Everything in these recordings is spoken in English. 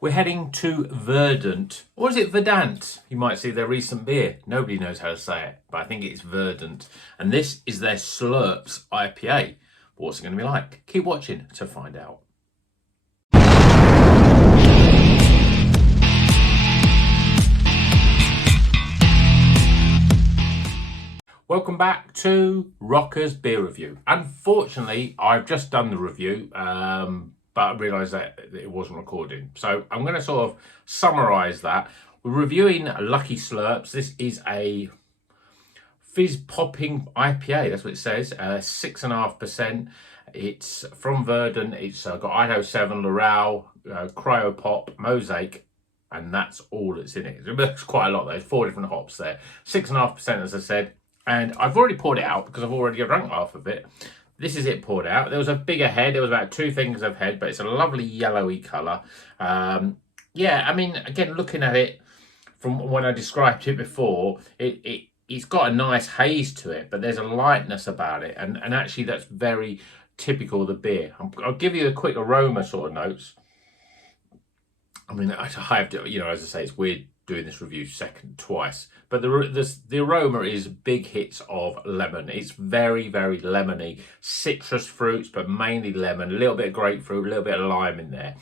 We're heading to Verdant, or is it Verdant? You might see their recent beer. Nobody knows how to say it, but I think it's Verdant. And this is their Slurps IPA. But what's it going to be like? Keep watching to find out. Welcome back to Rocker's Beer Review. Unfortunately, I've just done the review, but I realised that it wasn't recording. So I'm going to sort of summarise that. We're reviewing Lucky Slurps. This is a fizz-popping IPA, that's what it says, 6.5%. It's from Verdant. It's got Idaho 7, Laurel, Cryo Pop, Mosaic, and that's all that's in it. It's quite a lot, though. There's 4 different hops there. 6.5%, as I said. And I've already poured it out because I've already drunk half of it. This is it poured out. There was a bigger head. There was about 2 things of head, but it's a lovely yellowy colour. Yeah, I mean, again, looking at it from when I described it before, it's got a nice haze to it, but there's a lightness about it. And actually, that's very typical of the beer. I'll give you a quick aroma sort of notes. I mean, I have to, you know, as I say, it's weird doing this review twice, but the aroma is big hits of lemon. It's very, very lemony, citrus fruits, but mainly lemon, a little bit of grapefruit, a little bit of lime in there.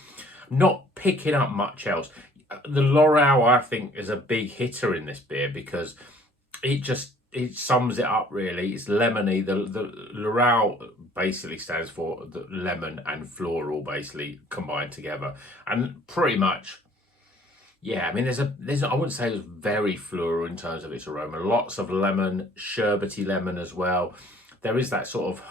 Not picking up much else. The Laurel, I think, is a big hitter in this beer because it sums it up really. It's lemony. The Laurel basically stands for the lemon and floral basically combined together, and pretty much, yeah, I mean, there's I wouldn't say it was very floral in terms of its aroma. Lots of lemon, sherbety lemon as well. There is that sort of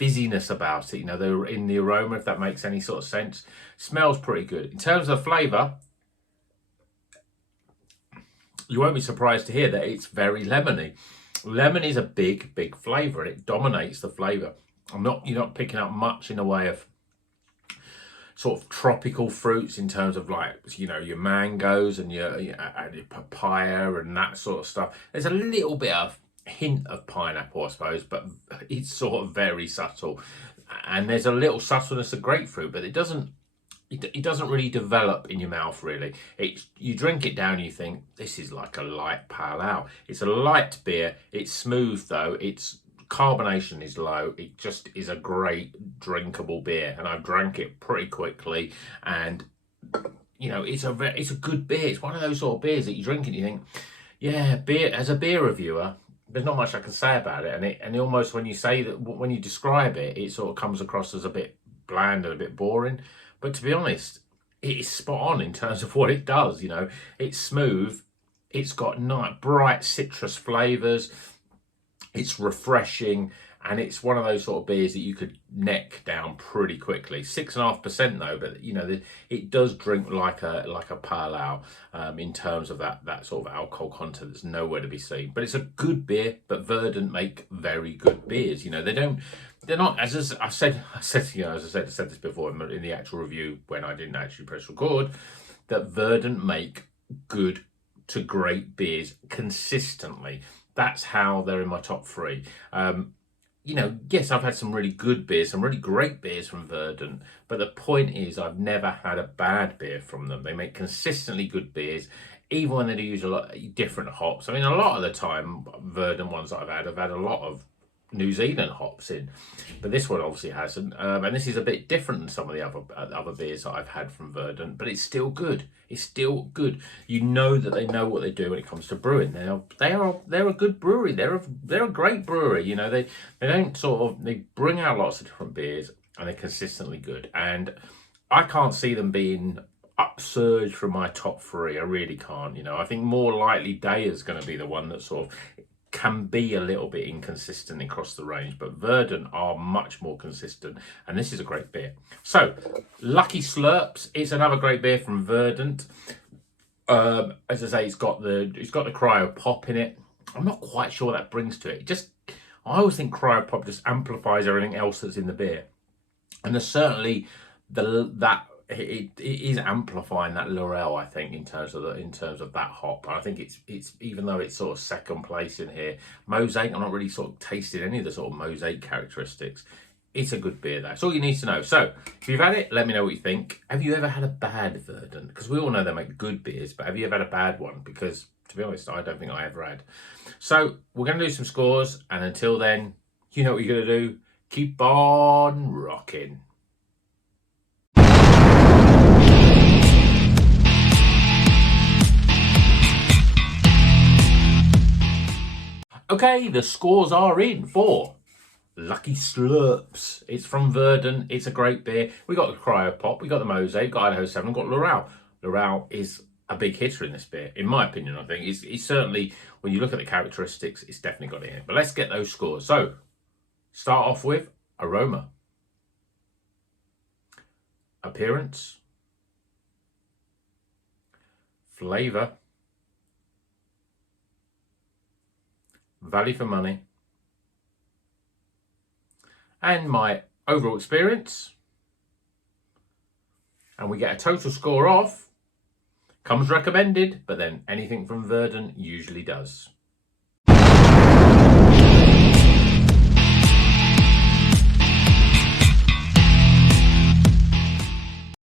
fizziness about it, you know, they're in the aroma, if that makes any sort of sense. Smells pretty good. In terms of flavour, you won't be surprised to hear that it's very lemony. Lemon is a big, big flavour. It dominates the flavour. You're not picking up much in the way of sort of tropical fruits in terms of, like, you know, your mangoes and your papaya and that sort of stuff. There's a little bit of hint of pineapple, I suppose, but it's sort of very subtle. And there's a little subtleness of grapefruit, but it doesn't really develop in your mouth, really. You drink it down, you think, this is like a light pale ale. It's a light beer. It's smooth, though. Its carbonation is low. It just is a great drinkable beer, and I've drank it pretty quickly. And, you know, it's a good beer. It's one of those sort of beers that you drink and you think, yeah, beer. As a beer reviewer, there's not much I can say about it. And almost when you say that, when you describe it, it sort of comes across as a bit bland and a bit boring. But to be honest, it is spot on in terms of what it does. You know, it's smooth. It's got nice, bright citrus flavours. It's refreshing. And it's one of those sort of beers that you could neck down pretty quickly. 6.5% though, but you know, it does drink like a pale ale in terms of that sort of alcohol content that's nowhere to be seen. But it's a good beer. But Verdant make very good beers. You know, they're not, as I said, you know, as I said this before in the actual review when I didn't actually press record, that Verdant make good to great beers consistently. That's how they're in my top 3. You know, yes, I've had some really good beers, some really great beers from Verdant, but the point is I've never had a bad beer from them. They make consistently good beers, even when they use a lot of different hops. I mean, a lot of the time, Verdant ones that I've had a lot of New Zealand hops in, but this one obviously hasn't. And this is a bit different than some of the other beers that I've had from Verdant, but it's still good. It's still good. You know that they know what they do when it comes to brewing. They're a good brewery. They're a great brewery. You know, they bring out lots of different beers and they're consistently good. And I can't see them being upsurged from my top 3. I really can't. You know, I think more likely Daya's going to be the one that sort of can be a little bit inconsistent across the range, but Verdant are much more consistent, and this is a great beer. So, Lucky Slurps is another great beer from Verdant. As I say, it's got the Cryo Pop in it. I'm not quite sure what that brings to it. I always think Cryo Pop just amplifies everything else that's in the beer, and there's certainly it is amplifying that Laurel, I think, in terms of that hop. I think it's even though it's sort of second place in here, Mosaic, I'm not really sort of tasted any of the sort of Mosaic characteristics. It's a good beer, that's all you need to know. So, if you've had it, let me know what you think. Have you ever had a bad Verdant? Because we all know they make good beers, but have you ever had a bad one? Because, to be honest, I don't think I ever had. So, we're going to do some scores, and until then, you know what you're going to do. Keep on rocking. Okay, the scores are in for Lucky Slurps. It's from Verdant. It's a great beer. We got the Cryo Pop, we got the Mosaic, got Idaho 7, got Loral. Loral is a big hitter in this beer, in my opinion, I think. It's certainly, when you look at the characteristics, it's definitely got it in. But let's get those scores. So, start off with aroma, appearance, flavour, value for money, and my overall experience. And we get a total score of, comes recommended, but then anything from Verdant usually does.